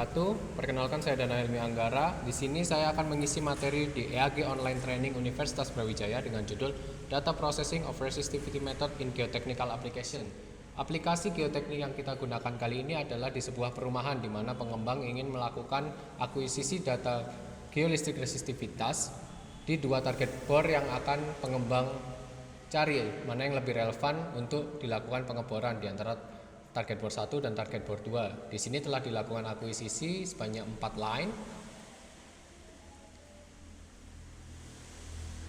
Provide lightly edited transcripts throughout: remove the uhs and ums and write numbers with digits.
wabarakatuh. Perkenalkan, saya Dana Helmi Anggara. Di sini saya akan mengisi materi di EAG Online Training Universitas Brawijaya dengan judul Data Processing of Resistivity Method in Geotechnical Application. Aplikasi geoteknik yang kita gunakan kali ini adalah di sebuah perumahan di mana pengembang ingin melakukan akuisisi data geolistrik resistivitas di dua target bor yang akan pengembang cari mana yang lebih relevan untuk dilakukan pengeboran di antara target bor 1 dan target bor 2. Di sini telah dilakukan akuisisi sebanyak 4 line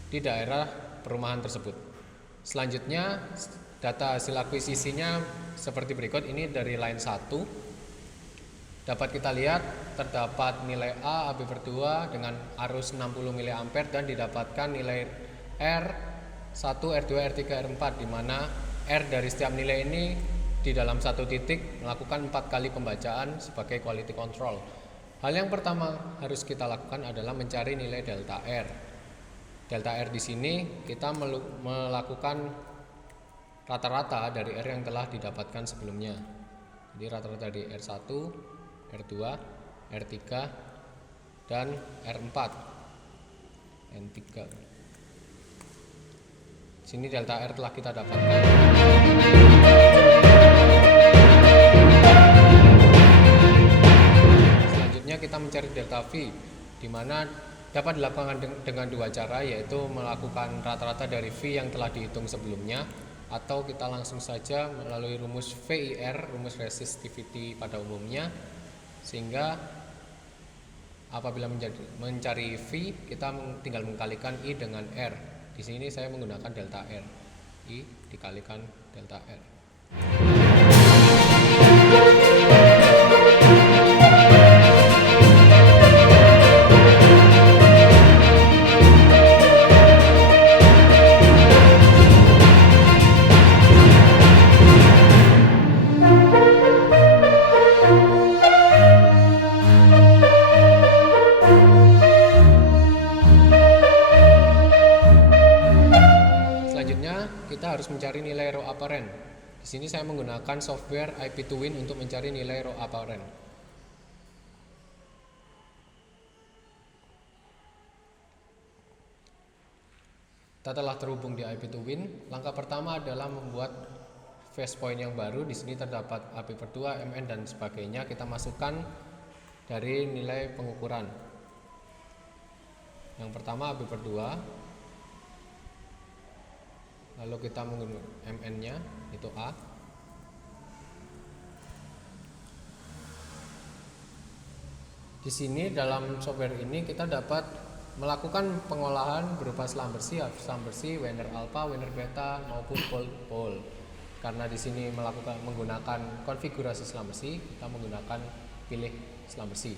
di daerah perumahan tersebut. Selanjutnya data hasil akuisisinya seperti berikut. Ini dari line 1. Dapat kita lihat terdapat nilai A AB per 2 dengan arus 60 mA dan didapatkan nilai R1, R2, R3, R4 di mana R dari setiap nilai ini di dalam satu titik melakukan 4 kali pembacaan sebagai quality control. Hal yang pertama harus kita lakukan adalah mencari nilai delta R. Delta R di sini kita melakukan rata-rata dari R yang telah didapatkan sebelumnya. Jadi rata-rata dari R1, R2, R3, dan R4. N3. Sini delta R telah kita dapatkan. Selanjutnya kita mencari delta V, di mana dapat dilakukan dengan dua cara, yaitu melakukan rata-rata dari V yang telah dihitung sebelumnya, atau kita langsung saja melalui rumus VIR, rumus resistivity pada umumnya, sehingga apabila mencari V kita tinggal mengkalikan I dengan R. Di sini saya menggunakan delta R, I dikalikan delta R. Kita harus mencari nilai row apparent. Di sini saya menggunakan software IP2Win untuk mencari nilai row apparent. Kita telah terhubung di IP2Win. Langkah pertama adalah membuat phase point yang baru. Di sini terdapat AB per 2, MN dan sebagainya. Kita masukkan dari nilai pengukuran. Yang pertama AB per 2. Lalu kita menggunakan MN-nya, itu A. Di sini dalam software ini kita dapat melakukan pengolahan berupa selam bersih, Wener alpha, Wener beta maupun pole. Karena di sini menggunakan konfigurasi selam bersih, kita menggunakan pilih selam bersih.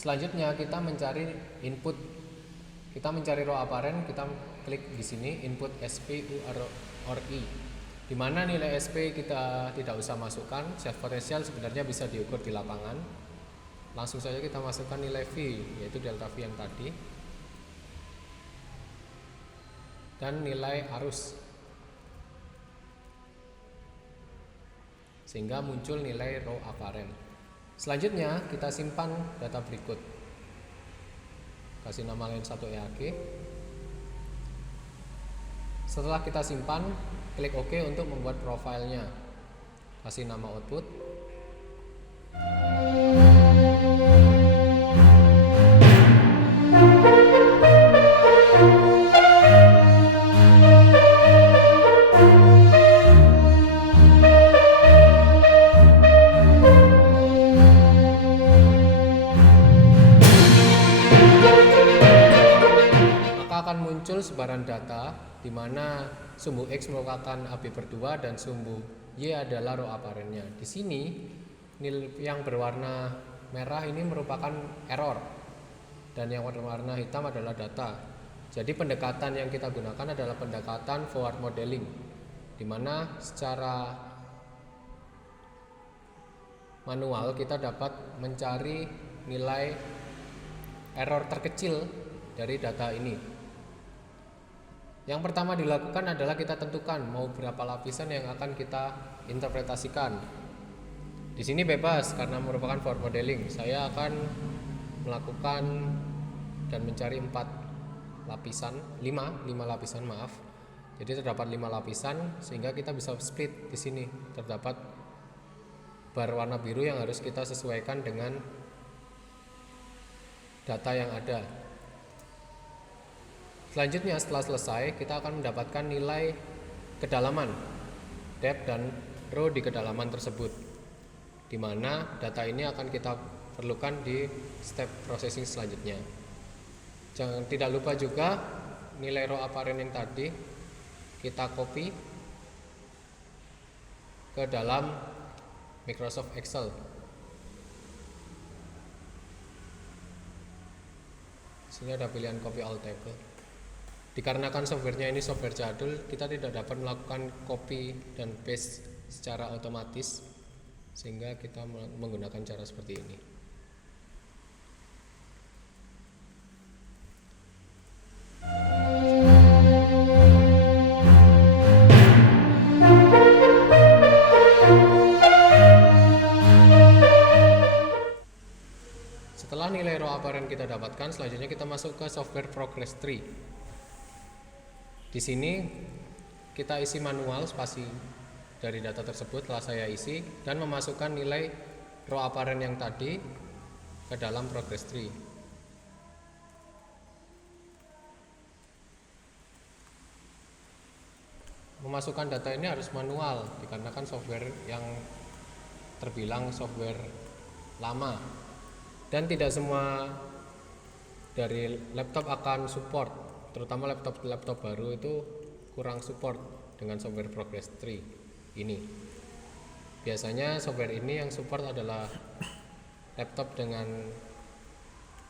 Selanjutnya kita mencari input. Kita mencari row apparent, kita klik di sini input SP or I, di mana nilai SP kita tidak usah masukkan. Self potential sebenarnya bisa diukur di lapangan. Langsung saja kita masukkan nilai V, yaitu delta V yang tadi, dan nilai arus, sehingga muncul nilai row apparent. Selanjutnya kita simpan data berikut. Kasih nama line 1 EAG. Setelah kita simpan, klik OK untuk membuat profilnya. Kasih nama output. Akan muncul sebaran data di mana sumbu X merupakan AB per 2 dan sumbu Y adalah row apparentnya. Di sini yang berwarna merah ini merupakan error dan yang berwarna hitam adalah data. Jadi pendekatan yang kita gunakan adalah pendekatan forward modeling, di mana secara manual kita dapat mencari nilai error terkecil dari data ini. Yang pertama dilakukan adalah kita tentukan mau berapa lapisan yang akan kita interpretasikan. Di sini bebas karena merupakan forward modeling. Saya akan melakukan dan mencari 5 lapisan, maaf. Jadi terdapat 5 lapisan sehingga kita bisa split. Di sini terdapat bar warna biru yang harus kita sesuaikan dengan data yang ada. Selanjutnya setelah selesai kita akan mendapatkan nilai kedalaman depth dan row di kedalaman tersebut, di mana data ini akan kita perlukan di step processing selanjutnya. Jangan tidak lupa juga nilai row apparent yang tadi kita copy ke dalam Microsoft Excel. Sini ada pilihan copy all table. Dikarenakan softwarenya ini software jadul, kita tidak dapat melakukan copy dan paste secara otomatis, sehingga kita menggunakan cara seperti ini. Setelah nilai row apparent kita dapatkan, selanjutnya kita masuk ke software progress tree. Di sini kita isi manual spasi dari data tersebut, telah saya isi, dan memasukkan nilai row apparent yang tadi ke dalam progress tree. Memasukkan data ini harus manual dikarenakan software yang terbilang software lama, dan tidak semua dari laptop akan support, terutama laptop baru itu kurang support dengan software progress tree ini. Biasanya software ini yang support adalah laptop dengan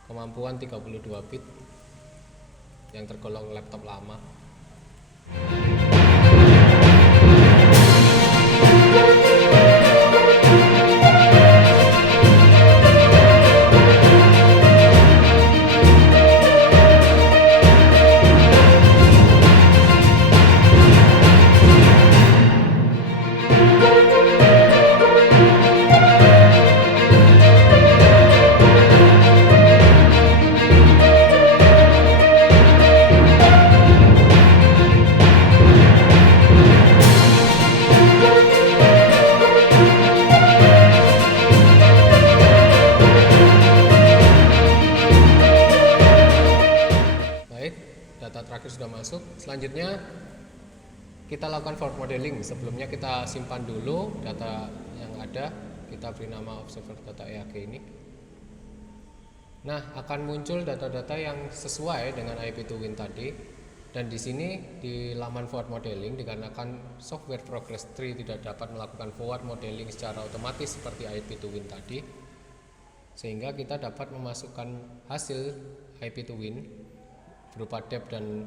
kemampuan 32 bit yang tergolong laptop lama. Data terakhir sudah masuk. Selanjutnya kita lakukan forward modeling. Sebelumnya kita simpan dulu data yang ada. Kita beri nama observer data EAG ini. Nah, akan muncul data-data yang sesuai dengan IP2Win tadi. Dan di sini di laman forward modeling, dikarenakan software progress tree tidak dapat melakukan forward modeling secara otomatis seperti IP2Win tadi, sehingga kita dapat memasukkan hasil IP2Win berupa depth dan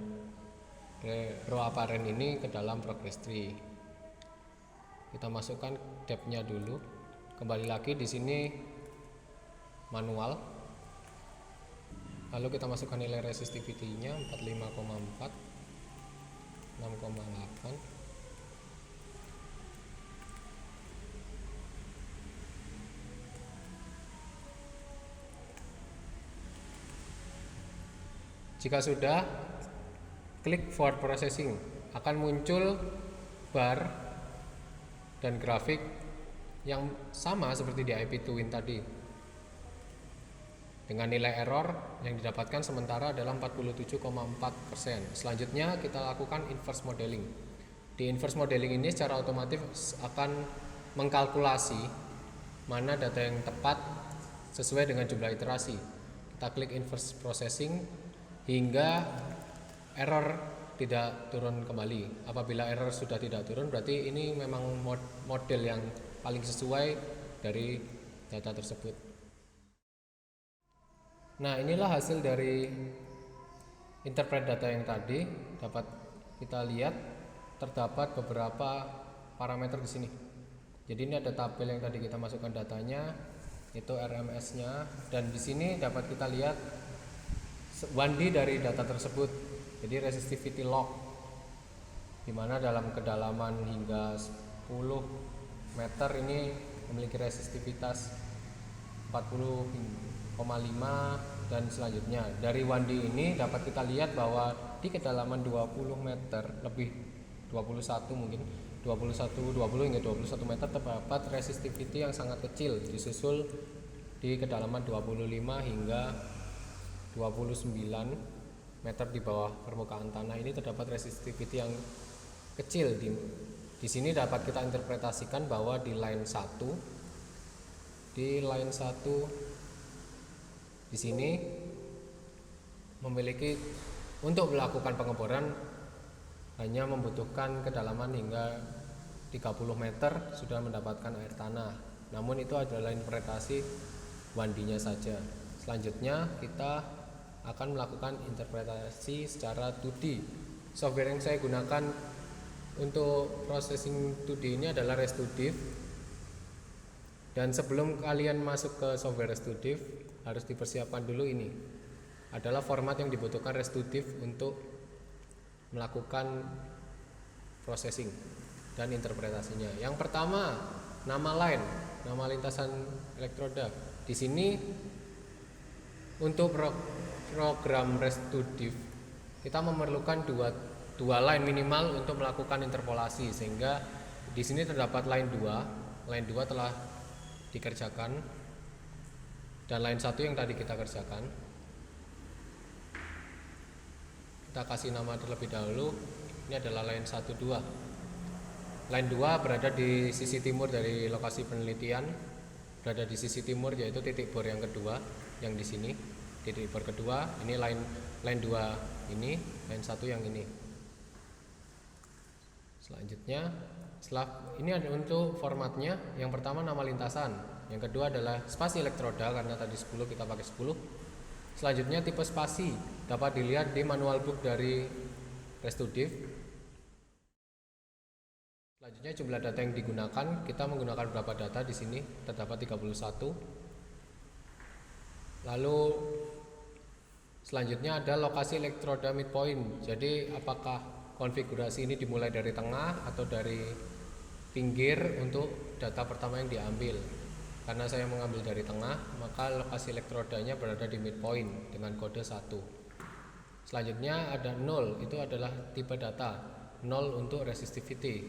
row apparent ini ke dalam progress tree. Kita masukkan depth-nya dulu. Kembali lagi di sini manual. Lalu kita masukkan nilai resistivity-nya 45,4, 6,8. Jika sudah, klik forward processing, akan muncul bar dan grafik yang sama seperti di IP2Win tadi, dengan nilai error yang didapatkan sementara adalah 47,4%. Selanjutnya kita lakukan inverse modeling. Di inverse modeling ini secara otomatis akan mengkalkulasi mana data yang tepat sesuai dengan jumlah iterasi. Kita klik inverse processing hingga error tidak turun kembali. Apabila error sudah tidak turun, berarti ini memang model yang paling sesuai dari data tersebut. Nah, inilah hasil dari interpret data yang tadi. Dapat kita lihat terdapat beberapa parameter di sini. Jadi ini ada tabel yang tadi kita masukkan datanya, itu RMS-nya, dan di sini dapat kita lihat 1D dari data tersebut. Jadi resistivity log, dimana dalam kedalaman hingga 10 meter ini memiliki resistivitas 40,5 dan selanjutnya. Dari 1D ini dapat kita lihat bahwa di kedalaman 20 meter lebih 21 mungkin 20 hingga 21 meter terdapat resistivity yang sangat kecil, disusul di kedalaman 25 hingga 29 meter di bawah permukaan tanah ini terdapat resistivity yang kecil. Di sini dapat kita interpretasikan bahwa di line 1 di sini memiliki untuk melakukan pengeboran hanya membutuhkan kedalaman hingga 30 meter sudah mendapatkan air tanah. Namun itu adalah interpretasi 1D-nya saja. Selanjutnya kita akan melakukan interpretasi secara 2D. Software yang saya gunakan untuk processing 2D ini adalah ResTwoDiff. Dan sebelum kalian masuk ke software ResTwoDiff harus dipersiapkan dulu ini. Adalah format yang dibutuhkan ResTwoDiff untuk melakukan processing dan interpretasinya. Yang pertama, nama line, nama lintasan elektroda. Di sini untuk program ResTwoDiff kita memerlukan dua line minimal untuk melakukan interpolasi, sehingga di sini terdapat line 2. Line 2 telah dikerjakan dan line 1 yang tadi kita kerjakan. Kita kasih nama terlebih dahulu. Ini adalah line 1 2. Line 2 berada di sisi timur dari lokasi penelitian. Berada di sisi timur, yaitu titik bor yang kedua yang di sini. Titik bor kedua, ini line 2 ini, line 1 yang ini. Selanjutnya, ini ada untuk formatnya. Yang pertama nama lintasan, yang kedua adalah spasi elektroda karena tadi 10 kita pakai 10. Selanjutnya tipe spasi dapat dilihat di manual book dari ResTwoDiff. Selanjutnya jumlah data yang digunakan, kita menggunakan berapa data di sini terdapat 31. Lalu selanjutnya ada lokasi elektroda midpoint. Jadi apakah konfigurasi ini dimulai dari tengah atau dari pinggir untuk data pertama yang diambil. Karena saya mengambil dari tengah, maka lokasi elektrodanya berada di midpoint dengan kode 1. Selanjutnya ada 0, itu adalah tipe data. 0 untuk resistivity.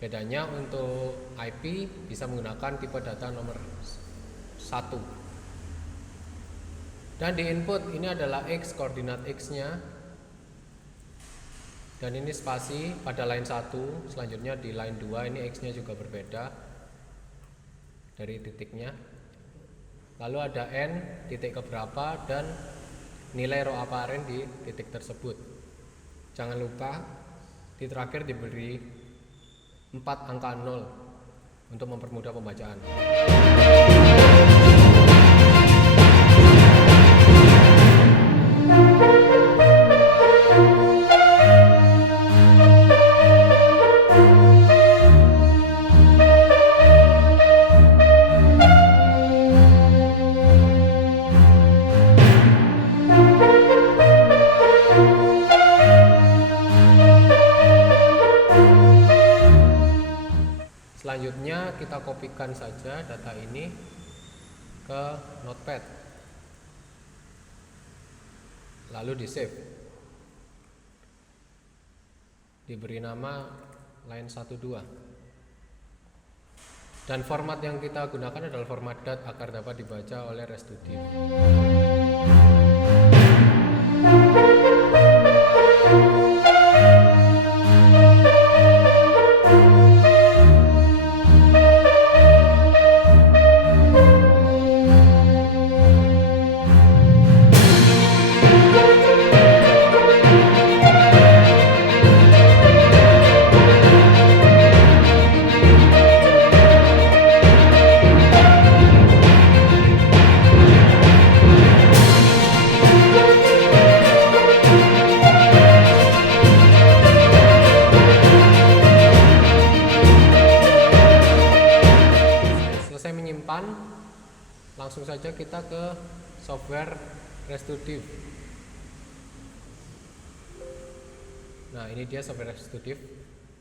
Bedanya untuk IP bisa menggunakan tipe data nomor 1. Dan di input ini adalah X, koordinat X-nya. Dan ini spasi pada line 1, selanjutnya di line 2 ini X-nya juga berbeda dari titiknya. Lalu ada N, titik keberapa, dan nilai rho aparen di titik tersebut. Jangan lupa di terakhir diberi 4 angka 0 untuk mempermudah pembacaan. Selanjutnya kita kopikan saja data ini ke notepad, lalu di save, diberi nama line 1 2, dan format yang kita gunakan adalah format DAT agar dapat dibaca oleh ResTwoDiff. Langsung saja kita ke software ResTwoDiff. Nah, ini dia software ResTwoDiff.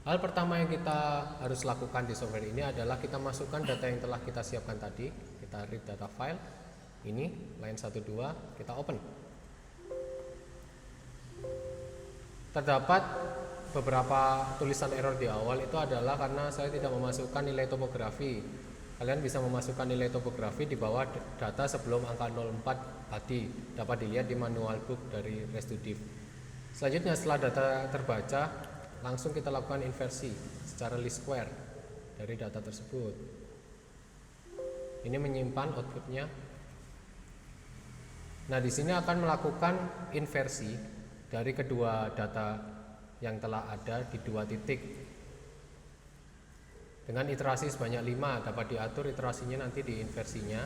Hal pertama yang kita harus lakukan di software ini adalah kita masukkan data yang telah kita siapkan tadi. Kita read data file. Ini line 12, kita open. Terdapat beberapa tulisan error di awal, itu adalah karena saya tidak memasukkan nilai topografi. Kalian bisa memasukkan nilai topografi di bawah data sebelum angka 04 tadi. Dapat dilihat di manual book dari Restudiv. Selanjutnya setelah data terbaca, langsung kita lakukan inversi secara least square dari data tersebut. Ini menyimpan outputnya. Nah, di sini akan melakukan inversi dari kedua data yang telah ada di dua titik dengan iterasi sebanyak 5. Dapat diatur iterasinya nanti di inversinya.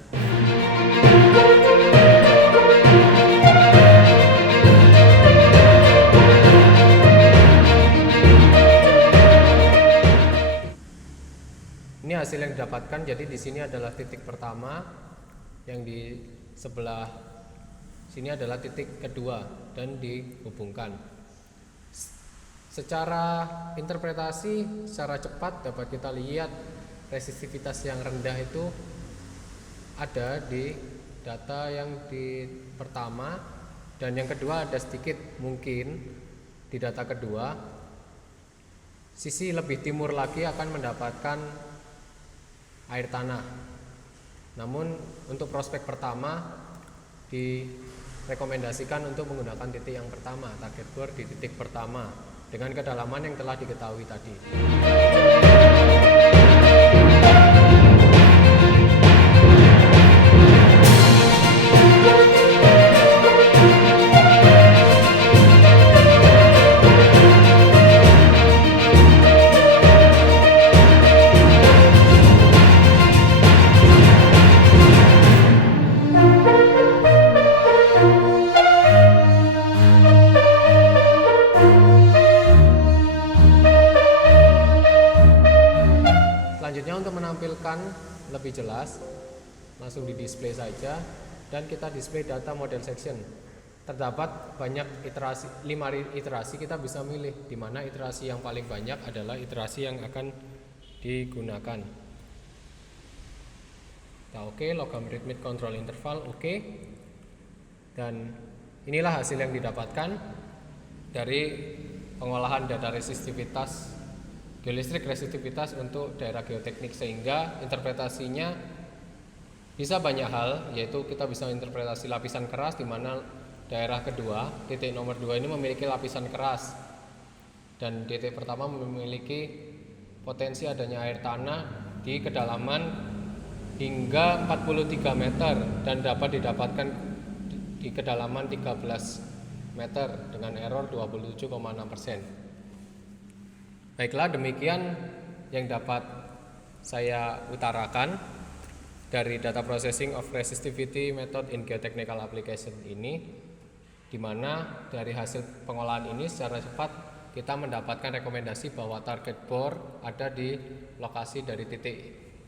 Ini hasil yang didapatkan. Jadi di sini adalah titik pertama, yang di sebelah sini adalah titik kedua dan dihubungkan. Secara interpretasi, secara cepat dapat kita lihat resistivitas yang rendah itu ada di data yang di pertama, dan yang kedua ada sedikit mungkin di data kedua. Sisi lebih timur lagi akan mendapatkan air tanah. Namun untuk prospek pertama direkomendasikan untuk menggunakan titik yang pertama, target bore di titik pertama dengan kedalaman yang telah diketahui tadi. Lebih jelas, langsung di display saja, dan kita display data model section. Terdapat banyak iterasi, 5 iterasi. Kita bisa milih di mana iterasi yang paling banyak adalah iterasi yang akan digunakan. Nah, oke, logaritmic control interval oke. Dan inilah hasil yang didapatkan dari pengolahan data resistivitas geolistrik resistivitas untuk daerah geoteknik, sehingga interpretasinya bisa banyak hal, yaitu kita bisa interpretasi lapisan keras, di mana daerah kedua, titik nomor 2 ini memiliki lapisan keras, dan titik pertama memiliki potensi adanya air tanah di kedalaman hingga 43 meter dan dapat didapatkan di kedalaman 13 meter dengan error 27,6%. Baiklah, demikian yang dapat saya utarakan dari data processing of resistivity method in geotechnical application ini, di mana dari hasil pengolahan ini secara cepat kita mendapatkan rekomendasi bahwa target bore ada di lokasi dari titik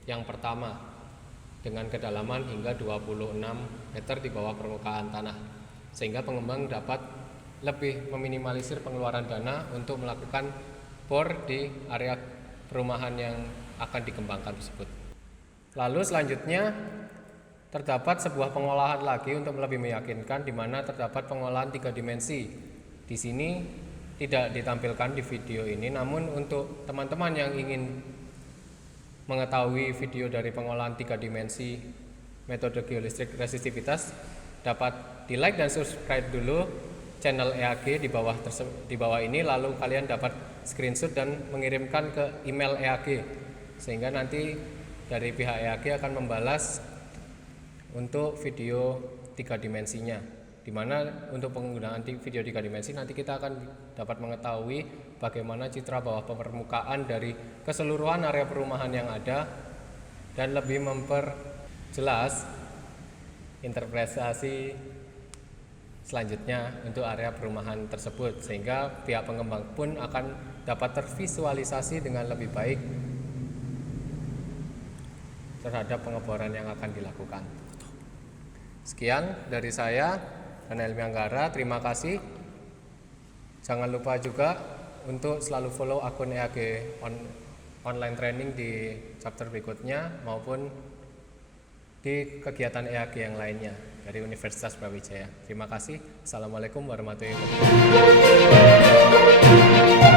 yang pertama dengan kedalaman hingga 26 meter di bawah permukaan tanah, sehingga pengembang dapat lebih meminimalisir pengeluaran dana untuk melakukan bor di area perumahan yang akan dikembangkan tersebut. Lalu selanjutnya terdapat sebuah pengolahan lagi untuk lebih meyakinkan, di mana terdapat pengolahan 3 dimensi. Di sini tidak ditampilkan di video ini, namun untuk teman-teman yang ingin mengetahui video dari pengolahan 3 dimensi metode geolistrik resistivitas, dapat di like dan subscribe dulu channel EAG di bawah ini, lalu kalian dapat screenshot dan mengirimkan ke email EAG, sehingga nanti dari pihak EAG akan membalas untuk video 3 dimensinya, di mana untuk penggunaan video 3 dimensi nanti kita akan dapat mengetahui bagaimana citra bawah permukaan dari keseluruhan area perumahan yang ada, dan lebih memperjelas interpretasi selanjutnya untuk area perumahan tersebut, sehingga pihak pengembang pun akan dapat tervisualisasi dengan lebih baik terhadap pengeboran yang akan dilakukan. Sekian dari saya, Dana Helmi Anggara. Terima kasih. Jangan lupa juga untuk selalu follow akun EAG online training di chapter berikutnya maupun di kegiatan EAG yang lainnya dari Universitas Brawijaya. Terima kasih. Assalamualaikum warahmatullahi wabarakatuh.